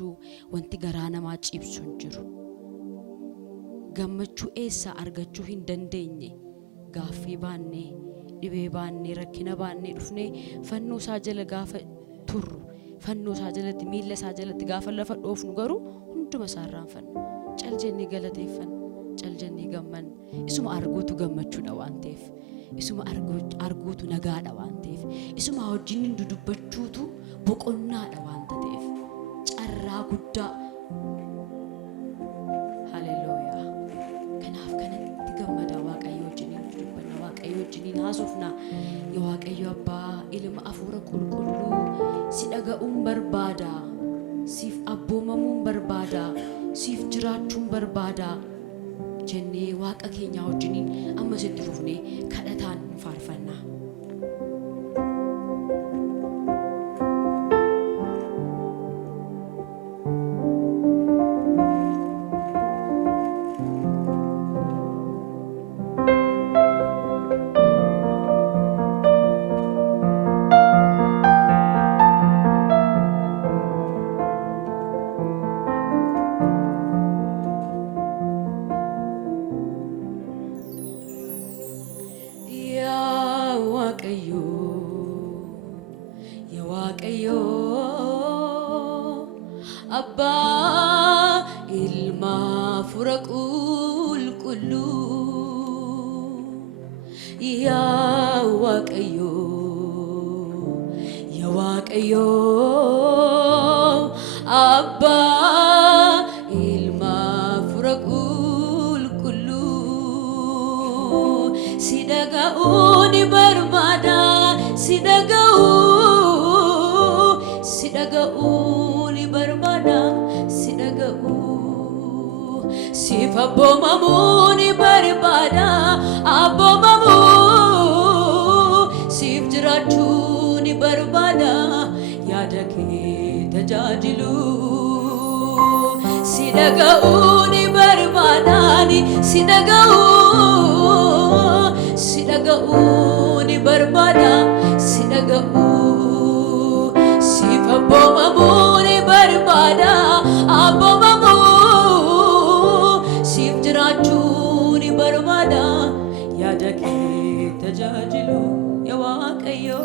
dubbachuu wanti garaa namaa ciibsu hin jiru. Gammachuu eessaa argachuu hin dandeenye gaaffii baannee dhibee baannee rakkina baannee dhufnee fannoo isaa jala gaafa turru fannoo isaa jalatti miilla isaa jalatti gaafa lafa dhoofnu garuu hunduma isaa irraanfanna. Cal jennee galateeffanna, cal jennee gammanna. Isuma arguutu gammachuudha waan ta'eef, isuma arguutu nagaadha waan ta'eef, isuma wajjin dudubbachuutu boqonnaadha waan ta'eef carraa guddaa. Haleluuyaa. Kanaaf kanatti gammada Waaqayyo wajjin dubbanna, Waaqayyo wajjin haasofna. Yaa Waaqayyo Abbaa, Ilma, Hafuura Qulqulluu si dhaga'uun barbaada, siif abboomamuun barbaada, siif jiraachuun barbaada jennee Waaqa keenya wajjin amma sitti dhufnee kadhataan faarfanna. Abbaa, Ilma, Hafuura Qulqulluu, yaa Waaqayyo, yaa Waaqayyo. Abbaa, Ilma, Hafuura Qulqulluu, si dhaga'uu ni barbaada, si dhaga'uu ni barbaada, si dhaga'uu. Siif abboomamuu ni barbaada, abboomamuu. Siif jiraachuu ni barbaada, yaada kee tajaajiluu. Si dhaga'uu ni barbaada, si dhaga'uu. Si dhaga'uu ni barbaada, si dhaga'uu. Siif abboomamuu ni barbaada, abboomamuu. Siif jiraachuu ni barbaada, yaada kee tajaajilu. Yaa Waaqayyo,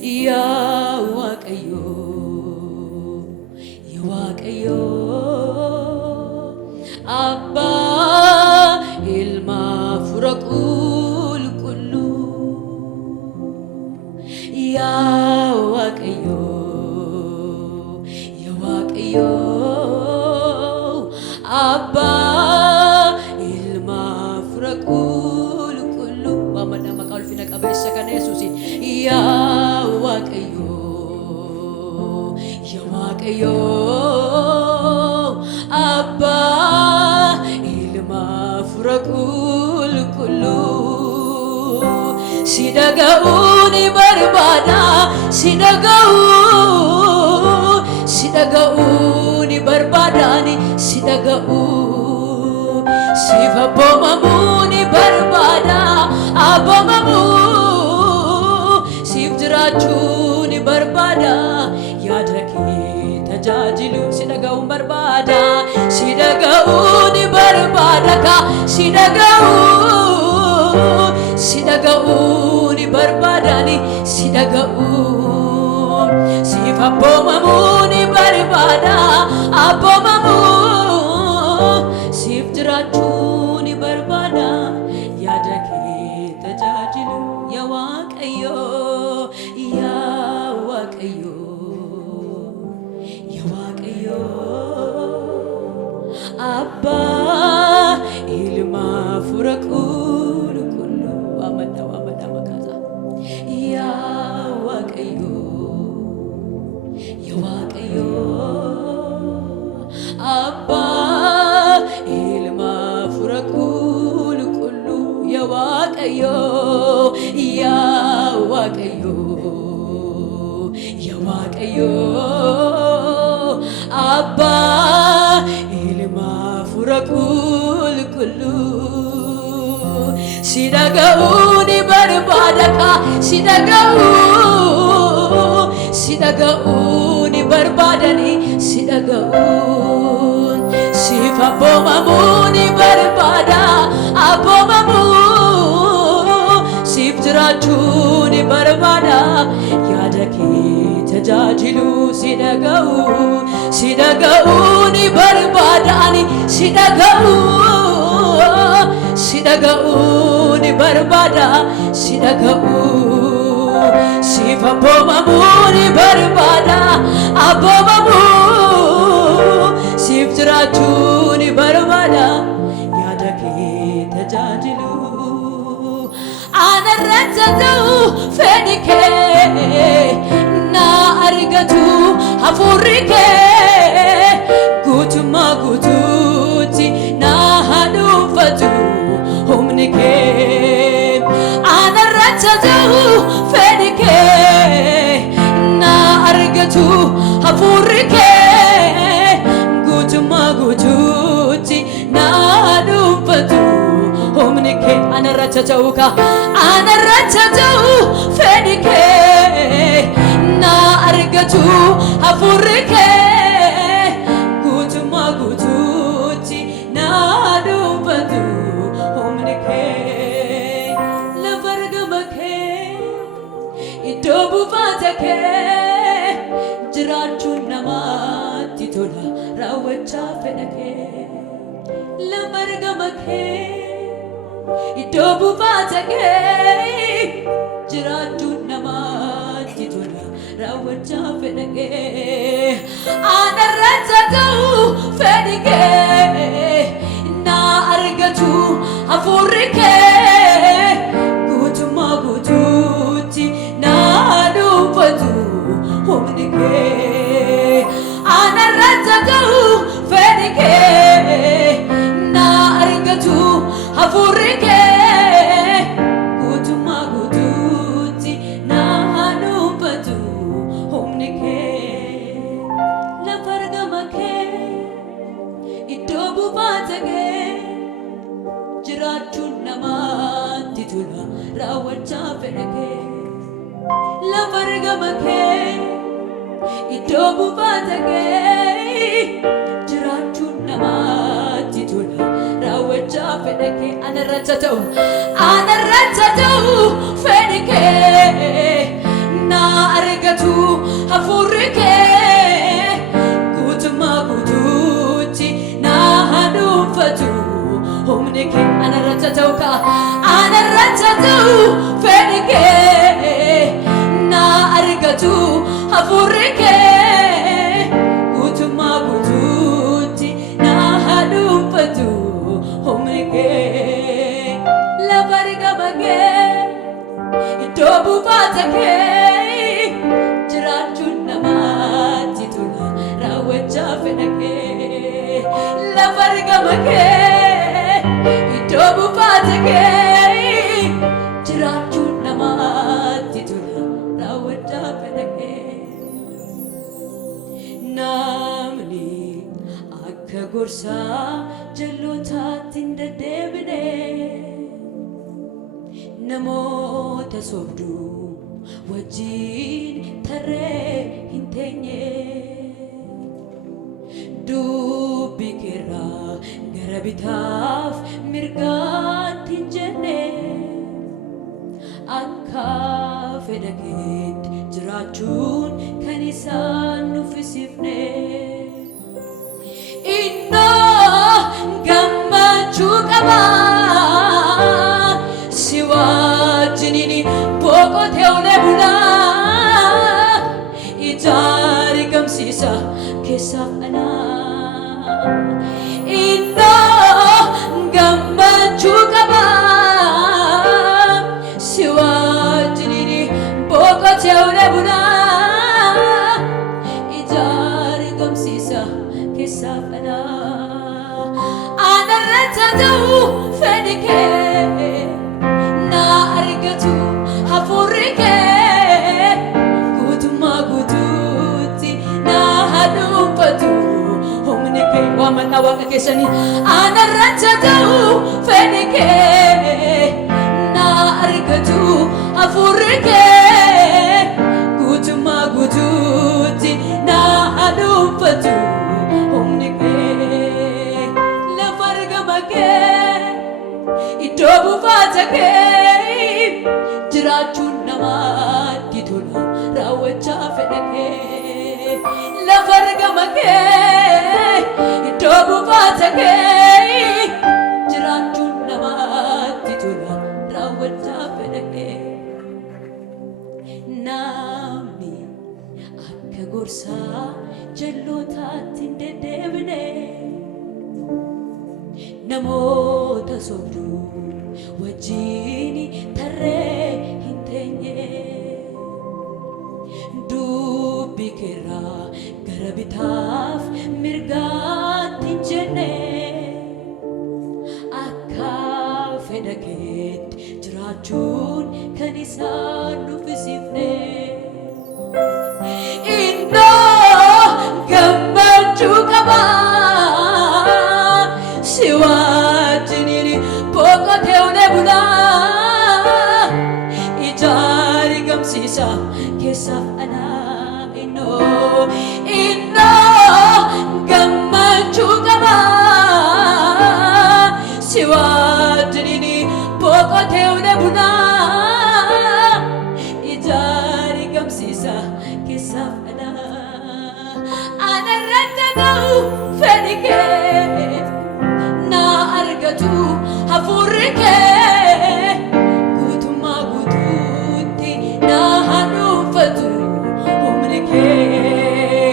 yaa Waaqayyo, yaa Waaqayyo. Abbaa, Ilma, Hafuura Qulqulluu, yaa Waaqayyo, yaa Waaqayyo. Abbaa, Ilma, Hafuura Qulqulluu. Waamanna maqaa ulfina qabeessa kana Yesuusiin. Yaa Waaqayyo, yaa Waaqayyo. Abbaa, Ilma, Hafuura Qulqulluu, si dhaga'uu ni barbaada, si dhaga'uu. Si dhaga'uu ni barbaada, si dhaga'uu. Siif abboomamuu ni barbaada, abboomamuu. Siif jiraachuu ni barbaada, yaada kee tajaajilu. Si dhaga'uu barbaada, si dhaga'uu ni barbaada, si dhaga'uu. Si dhaga'uu ni barbaada, si dhaga'uu. Siif abboomamuu ni barbaada, abboomamuu. Siif jiraachuu ni barbaada, yaada kee tajaajilu. Yaa Waaqayyo, yaa Waaqayyo, yaa Waaqayyo. Abbaa, Ilma, Hafuura Qulqulluu. Waamanna maqaasaa. Yaa Waaqayyo, yaa Waaqayyo. Abbaa, Ilma, Hafuura Qulqulluu, yaa Waaqayyo, yaa Waaqayyo, yaa Waaqayyo. Abbaa, Ilma, Hafuura Qulqulluu, si dhaga'uu ni barbaada, si dhaga'uu. Si dhaga'uu ni barbaada, si dhaga'uun siif abboomamuun barbaada abboomamuun siif jiraachuun barbaada yaada kee tajaajiluu si dhaga'uun barbaada ani si dhaga'uun barbaada si dhaga'uun siif abboomamuun barbaada abboomamuun siif jiraachuun barbaada yaada kee tajaajiluu anarratti ta'u fedhi kee na argatu hafuurri kee guutummaa guutuutti na dhuunfatu humni kee anarratti ta'u fedhi kee na argatu hafuurri kee guutummaa guutuutti na dhuunfatu humni kee anarratti ta'u fedhi kee na argatu hafuurri kee guutummaa guutuutti na dhuunfatu humni kee lafa argama kee iddoo buufata kee jiraachuun namaatti tola raawwachaa fedha kee lafa argama kee iddoo buufata kee jiraachuun namaatti tola raawwachaa fedha kee anarratti ta'u fedhi kee na argatu hafuurri kee guutummaa guutuutti na dhuunfatu humni kee anarratti ta'u fedhi kee na argatu hafuurri kee guutummaa guutuutti na dhuunfatu humni kee lafa argama kee iddoo buufata kee jiraachuun namaatti tola raawwachaa fedha kee lafa argama kee iddoo buufata kee jiraachuun namaatti tola raawwachaa fedha kee anarratti ta'u fedhi kee na argatu hafuurri kee guutummaa guutuutti na dhuunfatu humni kee anarratti ta'u fedhi kee na argatu hafuurri kee guutummaa guutuutti na dhuunfatu humni kee lafa argama kee iddoo buufata kee jiraachuun namaatti tola raawwachaa fedha kee lafa argama kee iddoo buufata kee jiraachuun namaatti tola raawwachaa fedha kee namni akka gorsaa jalootaatti hin deddeebine namoota sobduu wajjin tarree hin teenye dubbi keerraa gara bitaaf mirgaatti hin jenne akka fedha keetti jiraachuun kan isaan nuffisifne innoo gammachuu qaba si wajjiniin boqotee olee bulaa ijaari gamsiisa keessaaf alaa innoo gammachuu qaba si wajjiniin boqotee olee bulaa ijaari gamsiisa keessaaf alaa anarratti ta'u fedhi kee na argatu hafuurri kee guutummaa guutuutti na dhuunfatu humni kee waamanna waaqa keessanii anarratti ta'u fedhi kee na argatu hafuurri kee guutummaa guutuutti na dhuunfatu argamake iddoo buufatake jiraachuun namatti tola raawwachaa fedhake namni akka gorsaa jalootaatti hin deddeebine namoota sobduu wajjini tarree hin teenye dubbi keerraa gara bitaaf mirgaatti hin jenne akka fedha keetti jiraachuun kan isaan nuffisifne innoo gammachuu qaba si wajjiniin boqotee olee bulaa ijaari gamsiisa keessaaf anaa innoo gammachuu qaba si wajjiniin boqotee olee bulaa ijaari gamsiisa keessaaf anaa irratti ta'u fedhi kee na argatu hafuurri kee guutummaa guutuutti na hanuunfatu humni kee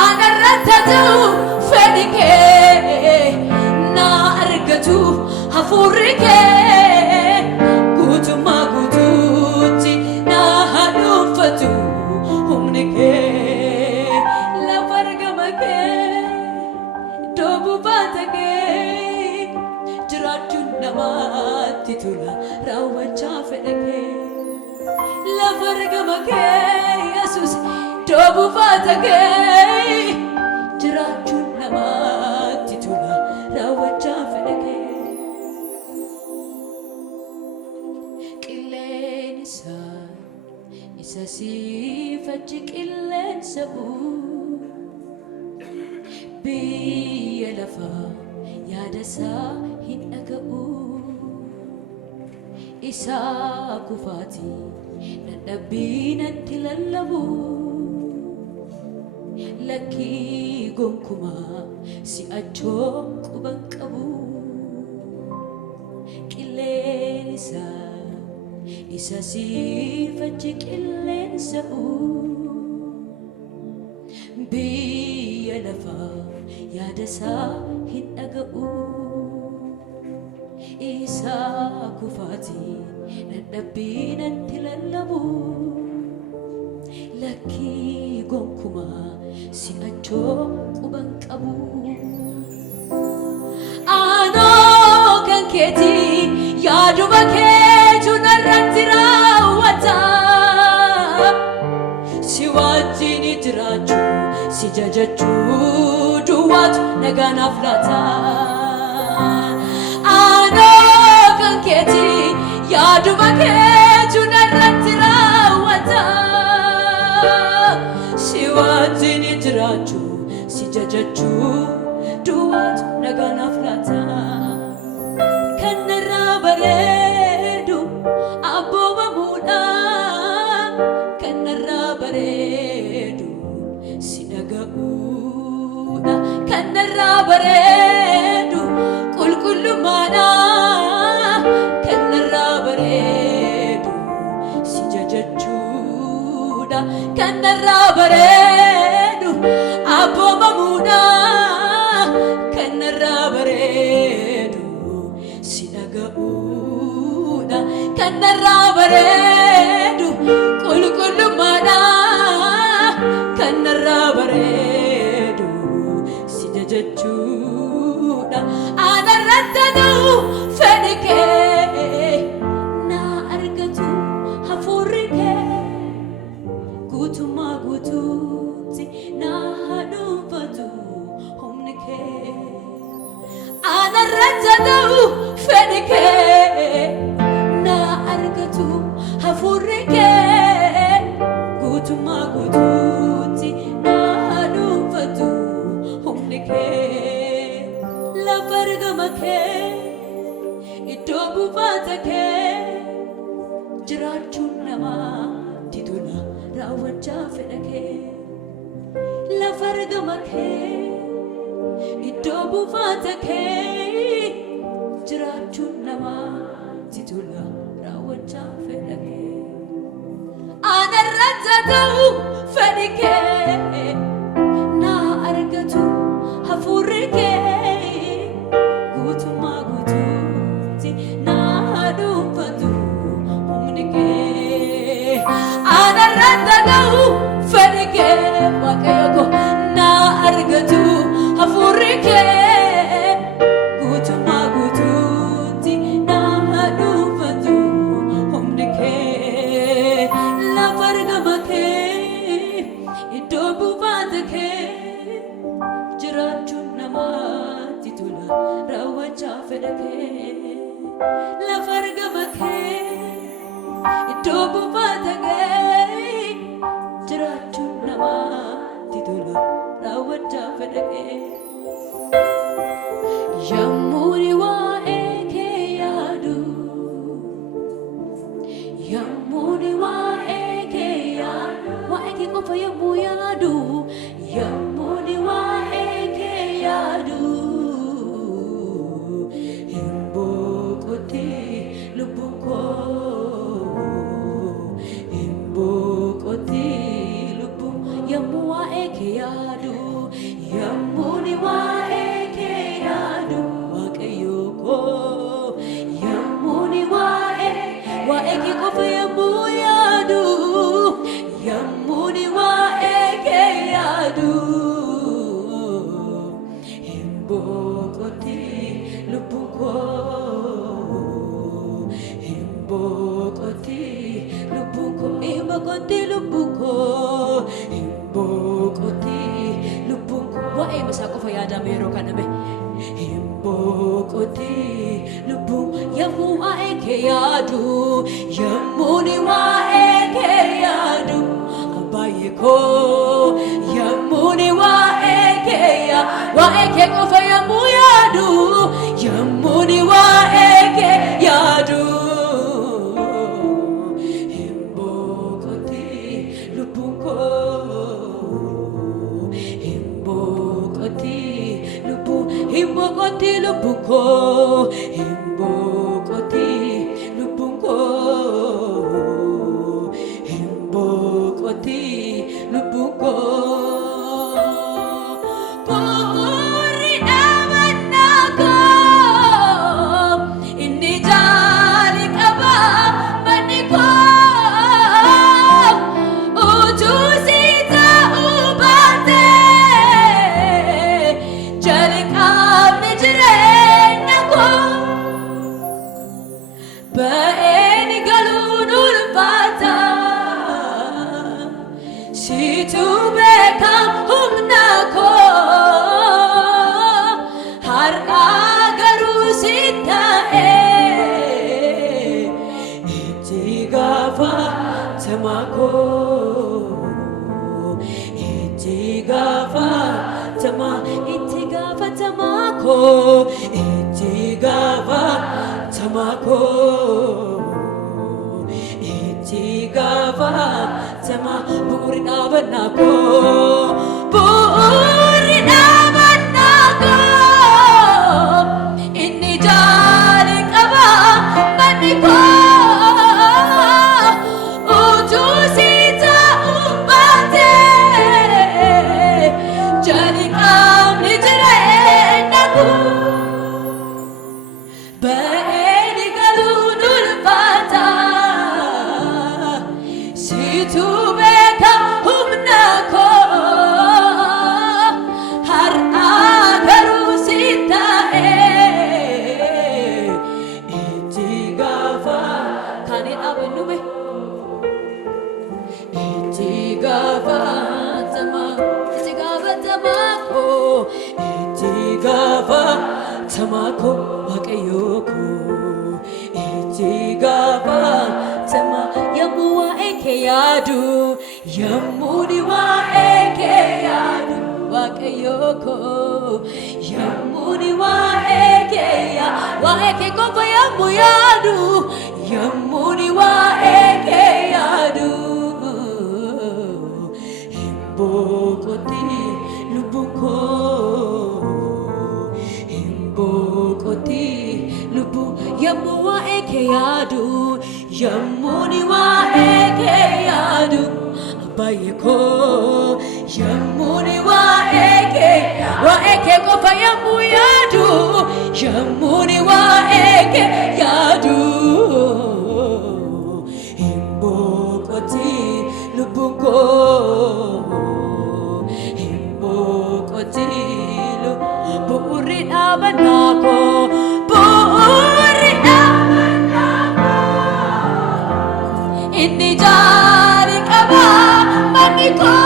ana irratti ta'u fedhi kee na argatu hafuurri kee guutummaa guutuutti na hanuunfatu humni kee lafa argama kee iddoo buufata kee jiraachuun namatti tola raawwachaa fedha kee lafa argama kee Yesuus iddoo buufata kee jiraachuun namatti tola raawwachaa fedha kee qilleensa isa siifachi qilleensa biyya lafaa yaadasaa hin dhaga'u isaa kufaatii dadhabbii natti lallabu lakkii gonkumaa si'achoo quban qabu qilleensa isa siifachi qilleensa biyya lafaa yaadasaa hin dhaga'u isaa kufaatii dadhabbii natti lallabu lakkii gonkumaa si'achoo quban qabu aanoo kan keetii yaaduma keetu narratti raawwata si wajjin jiraachuu si jajachuu duwwaatu nagaanaaf laata aanoo kan keetii yaaduma keetu narratti raawwata si wajjin jiraachuu si jajachuu duwwaatu nagaanaaf laata kan narraa bareedu abboomamuudha kan narraa bareedu si dhaga'uudha kan narraa bareedu qulqullummaadha kan narraa bareedu si jajachuudha kan narraa bareedu abboomamuudha kan narraa bareedu si dhaga'uudha kan narraa bareedu qulqullummaadha kan narraa bareedu si jajachuudha ana irratti ta'u fedhi kee na argatu hafuurri kee guutummaa guutuutti na hanuunfatu humni kee ana irratti ta'u fedhi kee na argatu hafuurri kee guutummaa guutuutti na hanuunfatu humni kee lafa argama kee iddoo buufata kee jiraachuun namatti tola raawwachaa fedha kee lafa fargama kee iddoo buufata kee jiraachuun namaatti tola raawwachaa fedha kee anarratti ta'u fedhi kee na argatu hafuurri kee guutummaa guutuutti na dhuunfatu humni kee anarratti ta'u fedhi kee waaqayyo koo na argatu hafuurri kee guutummaa guutuutti na dhuunfatu humni kee lafa argama kee iddoo buufata kee jiraachuun namaatti tola raawwachaa fedha kee lafa argama kee iddoo buufata kee jiraachuun namaatti tola raawwachaa fedha kee yammuuni waa'ee kee yaadu yammuuni waa'ee kee yaadu waa'ee kee qofa yommuu yaadu yammuuni waa'ee kee yaadu hin boqotti lubbuun koo hin boqotti lubbuun yommuu waa'ee kee yaadu yammuuni waa'ee kee yaadu waaqayyo koo yammuuni waa'ee kee qofa yommuu yaadu yammuuni waa'ee kee yaadu hin boqotti lubbuun koo hin boqotti lubbuun koo hin boqotti lubbuun koo hin boqotti lubbuun koo waa'ee isaa qofa yaadame yeroo kaname hin boqotti lubbuun yommuu waa'ee kee yaadu yommuuni waa'ee kee yaadu abbaayye koo yommuuni waa'ee kee waa'ee kee qofa yommuu yaadu yommuuni waa'ee kee yaadu hin boqotti lubbuun koo hin boqotti lubbuun hin boqotti lubbuun koo hin boqotti lubbuun koo hin boqotti lubbuun koo bu'uurri dhaabannaa koo inni jaali qaba manni koo utuu si ta'uu baatee jalqabni jireenya koo ba'een galuun ulfaata situ beekam humna koo har'a garuu si ta'ee itti gaafatama koo itti gaafatama koo itti gaafatama koo itti gaafatama bu'uuri dhaabannaa koo bu'uuri dhaabannaa koo inni jaali qaba manni koo utuu si ta'uu baatee jalqabni jireenya koo ba'een galuun ulfaata situ beeka humna koo har'a garuu si ta'ee itti gaafatama kan dhaabannube itti gaafatama koo itti gaafatama koo waaqayyo koo itti gaafatama yommuu waa'ee kee yaadu yommuuni waa'ee kee yaadu waaqayyo koo yommuuni waa'ee kee qofa yommuu yaadu yommuuni waa'ee kee yaadu hin boqotti yemmuu yaadu yemmuuni waa'ee kee yaadu hin boqoti lubbuun koo hin boqoti bu'uurri dhaabannaa koo bu'uurri dhaabannaa koo inni jaari qaba manni koo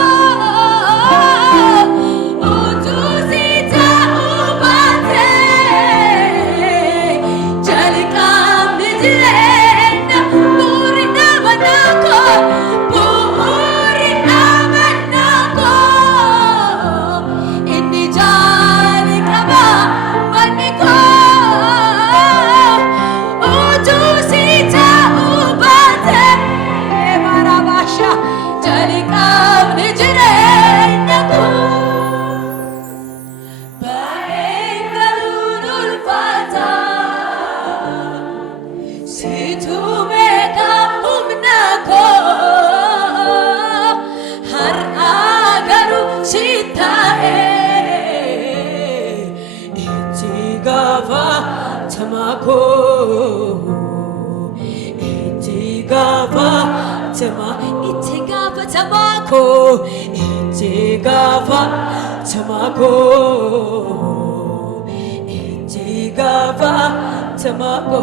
Tamako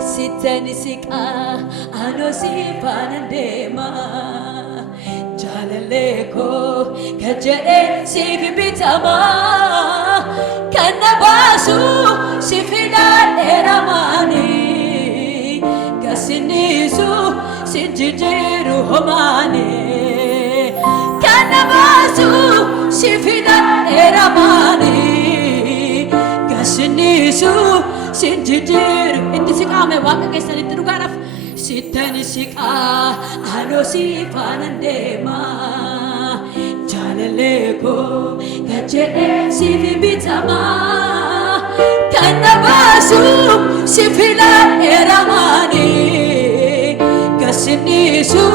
sitani sika ano sifanan dema jalaleko kajere sifi bitama kanabasu sifida eramani kasinisu sinjijiru homani kanabasu sifida eramani kasinisu sinjijiru itti siqaame waaqa keessanitti dhugaadhaaf sittani siqaa anoo siifaanan deema jaalallee koo gajjedhee sifi bitama kan na baasu si filadheeramaani gasiniisu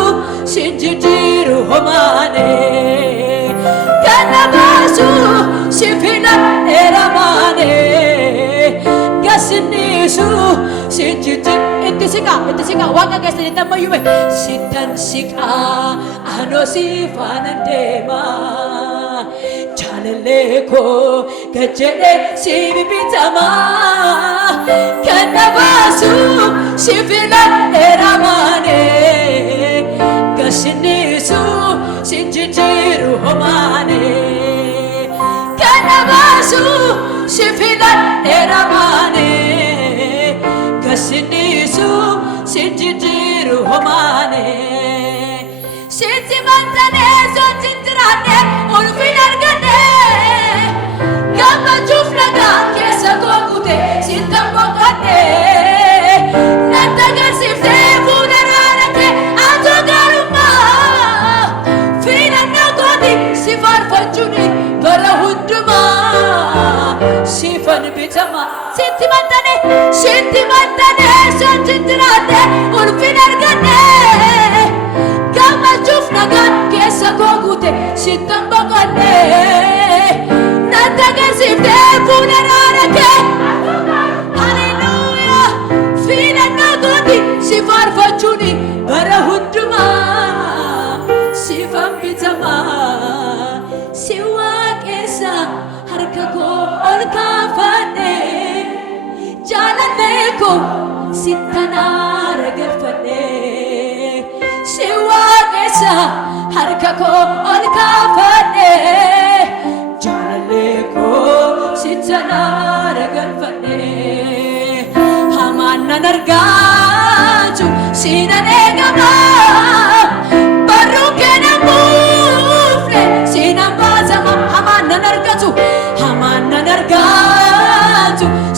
sinjijiru homaane kan na baasu si filadheeramaani gasiniisu sinjijiru itti siqaa waaqa keessanitti ammayyume sittan siqaa anoo siifaanan deema jaalallee koo gajjedhee sifi bitama kan na baasu si filadheeramaani gasiniisu sinjijiru homaane kan na baasu si filadheeramaani gasiniisu sinjijiru homaane sitti mantanee sochiin jiraanne ulfin arganne gammachuuf nagaa keessa koo guute sittan boqodhe natti agarsiiftee fuula raara kee atoo gaarummaa filannoo kooti si faarfachuun bara hundumaa sifan bitama sitti mantanee sochiin jiraanne ulfin arganne gammachuuf nagaa keessa koo guute sittan boqodhe natti agarsiiftee fuula raara kee haleluuyaa filannoo kooti si faarfachuun bara hundumaa sifan bitama si waaqessa harka koo ol kaafadhe jaalallee koo sittan aragalfadhe si waaqessa harka koo ol kaafadhe jaalallee koo sittan aragalfadhe hamaan nan argaatu siinan eegama barruu kee nan buufne siinan baasama hamaan nan argaatu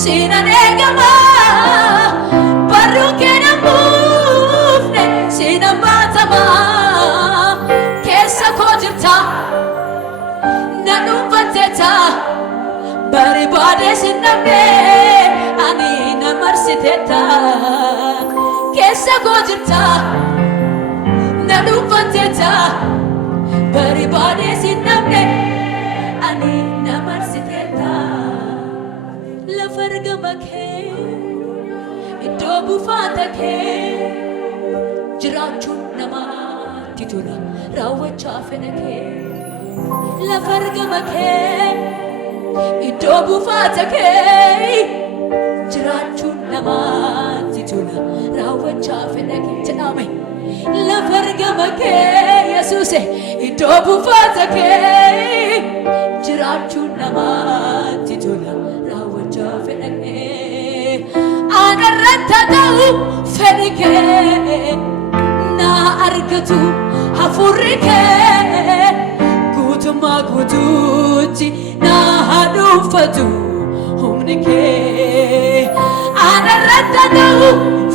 siinan eegama barruu kee nan buufne siinan baasama keessa koo jirta na dhuunfatteeta barbaadee sin dhabne ani na marsiteeta keessa koo jirta na dhuunfatteeta barbaadee sin dhabne ani na marsiteeta argama kee iddoo buufata kee jiraachuun namaatti tola raawwachaa fedha kee lafa argama kee iddoo buufata kee jiraachuun namaatti tola raawwachaa fedha kee jedhame lafa argama kee Yesuuse iddoo buufata kee jiraachuun namaatti tola raawwachaa fedha kee anarratti ta'u fedhi kee na argatu hafuurri kee guutummaa guutuutti na dhuunfatu humni kee anarratti ta'u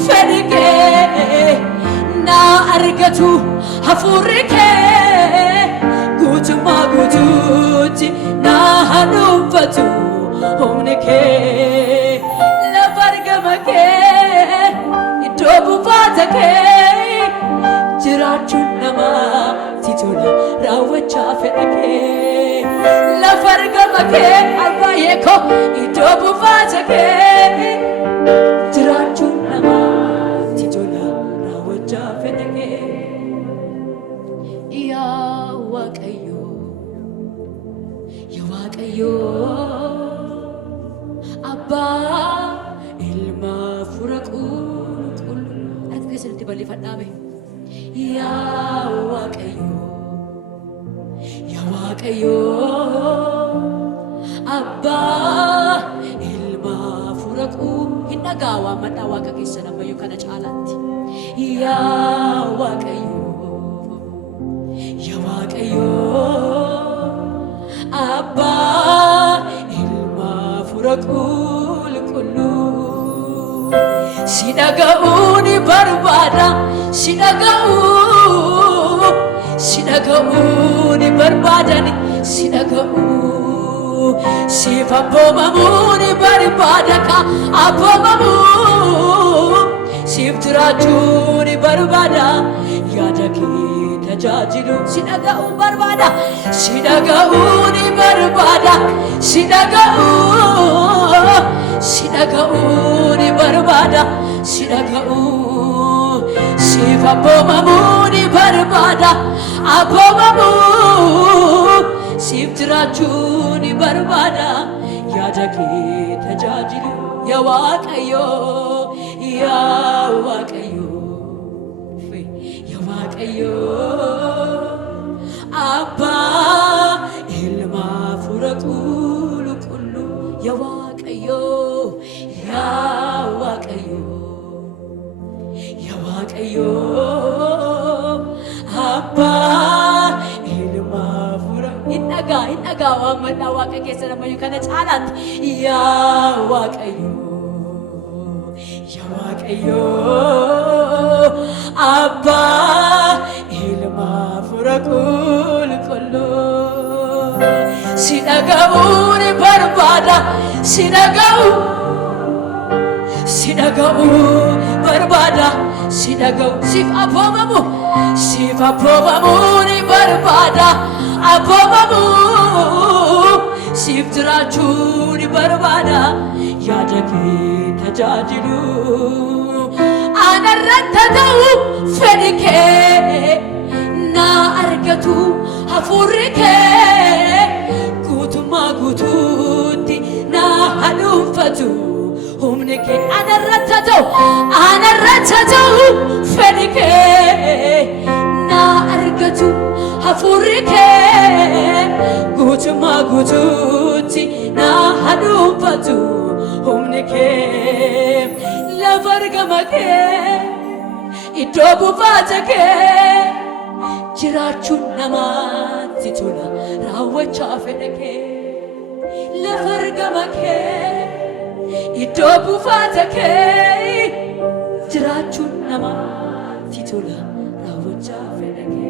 fedhi kee na argatu hafuurri kee guutummaa guutuutti na dhuunfatu humni kee lafa argama kee iddoo buufata kee jiraachuun namaatti tola raawwachaa fedha kee lafa argama kee abbaayee koo iddoo buufata kee jiraachuun namaatti tola raawwachaa fedha kee yaa Waaqayyo Abbaa ilma fura qulqullu harka keessatti bal'ifadhaabe yaa Waaqayyo Abbaa ilma fura qulqullu hin dhaga'aa madhaa Waaqa keessa nammayyuu kana caalaatti yaa Waaqayyo Abbaa ilma fura qulqullu si dhaga'uun barbaada si dhaga'uun barbaadan si dhaga'uu siif abboomamuun barbaada ka abboomamu siif jiraachuun barbaada yaada kee tajaajilu si dhaga'uun barbaada si dhaga'uun barbaada si dhaga'uun barbaada si dhaga'uu siif abboomamuun barbaada abboomamu siif jiraachuun barbaada yaada kee tajaajilu yaa Waaqayyo Abbaa ilma fura qulqullu yaa Waaqayyo Abbaa ilma fura hin dhagaa waan madhaa Waaqa keessa nammayyuu kana caalaatti yaa Waaqayyo Abbaa ilma fura qulqullu si dhaga'uun barbaada si dhaga'uu barbaada si dhaga'u siif abboomamuun barbaada abboomamu siif jiraachuun barbaada yaada kee tajaajilu anarratti ta'u fedhi kee na argatu hafuurri kee guutummaa guutuutti na dhuunfatu humni kee anarratti ta'u fedhi kee na argatu hafuurri kee guutummaa guutuutti na dhuunfatu humni kee lafa argama kee iddoo buufata kee jiraachuun namaatti tola raawwachaa fedha kee lafa argama kee iddoo buufata kee jiraachuun namaatti tola raawwachaa fedha kee.